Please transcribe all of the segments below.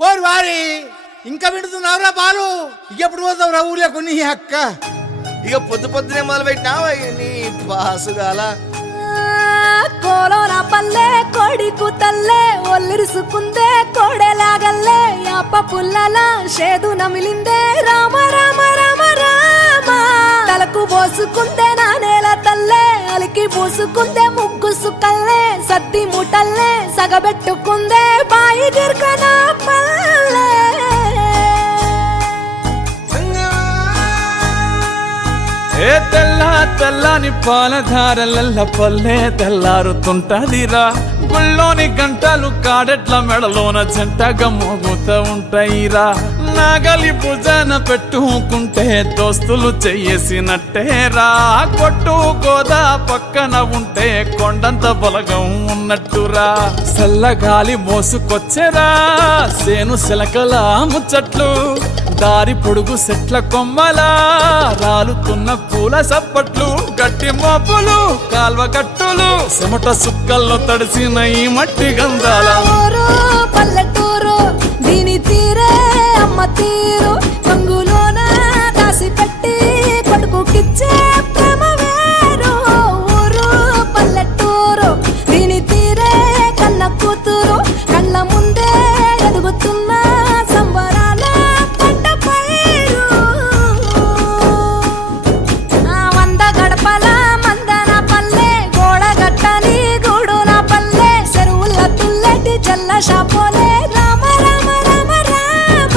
ఓరు వారి ఇంకా వింటున్నావురా బాలు ఎప్పుడు పోతావురా ఊళ్ళో కొన్ని అక్క ఇక పొద్దు పొద్దునే మొదలు పెట్టినావా నీ బాసుగాల కోలోన పల్లె కోడి కూతల్లే ఒల్లిరుసుకుందే కోడెలాగల్లే యాప పుల్లల షేదు నమిలిందే రామ రామ రామ రామ తలకు పోసుకుందే నానేల తల్లే అలికి పూసుకుందే ముగ్గు సుక్కల్లే సత్తి మూటల్లే సగబెట్టుకుందే బాయి గిర్కన పల్లె ఏ తెల్ల తెల్లని పాలధారలల్ల పల్లె తెల్లారుతుంటదిరా గుళ్ళోని గంటలు కాడెట్ల మెడలోన జంటగా మోగుతూ ఉంటాయిరా నాగలి భుజాన పెట్టుకుంటే దోస్తులు చెయ్యేసినట్టేరా కొట్టు గోదా పక్కన ఉంటే కొండంత బలగం ఉన్నట్టురా చల్లగాలి మోసుకొచ్చెరా సేను శిలకల ముచ్చట్లు దారి పొడుగు సెట్ల కొమ్మలా రాలుతున్న పూల సప్పట్లు గట్టి మోపులు కాల్వ కట్టులు చెమట సుక్కల్లో తడిసిన ఈ మట్టి గంధాల పల్లెటూరు దీని తీరే అమ్మ తీరు కంగులోన దాసి పెట్టి కొడుకుకిచ్చే ప్రేమ వేరు ఊరు పల్లెటూరు దీని తీరే కన్న కూతురు కళ్ళ ముందే ఎదుగుతున్న సంబరాల పంట పైరు వంద గడపల మందన పల్లె గోడ గట్టని గూడున పల్లె చెరువుల తుల్లటి జల్ల షాపోలే రామ రామ రామ రామ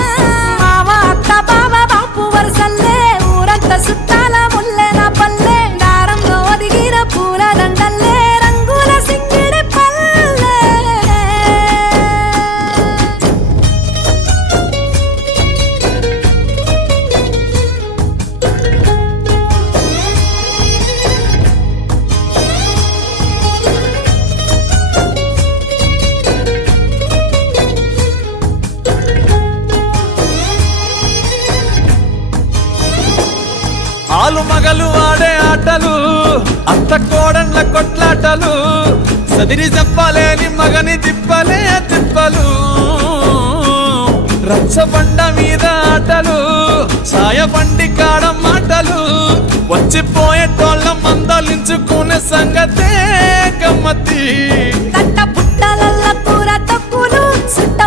మావ అత్త బావ బాపు వరసల్లే ఊరంత సుట్టాల ముల్లెన పల్లె దారంలో ఒదిగిన పూల దండల్లే రంగుల సింగిడి పల్లె ఆలు మగలు ఆడే ఆటలు అత్త కోడన్ల కొట్లాటలు సదిరి చెప్పలేని మగని తిప్పలే తిప్పలు రచ్చబండ మీద ఆటలు సాయబండి కాడ మాటలు వచ్చిపోయేటోళ్ళ మందలించుకునే సంగతే గమ్మతి తట్ట పుట్టలల్ల కూర తక్కులు సుట్ట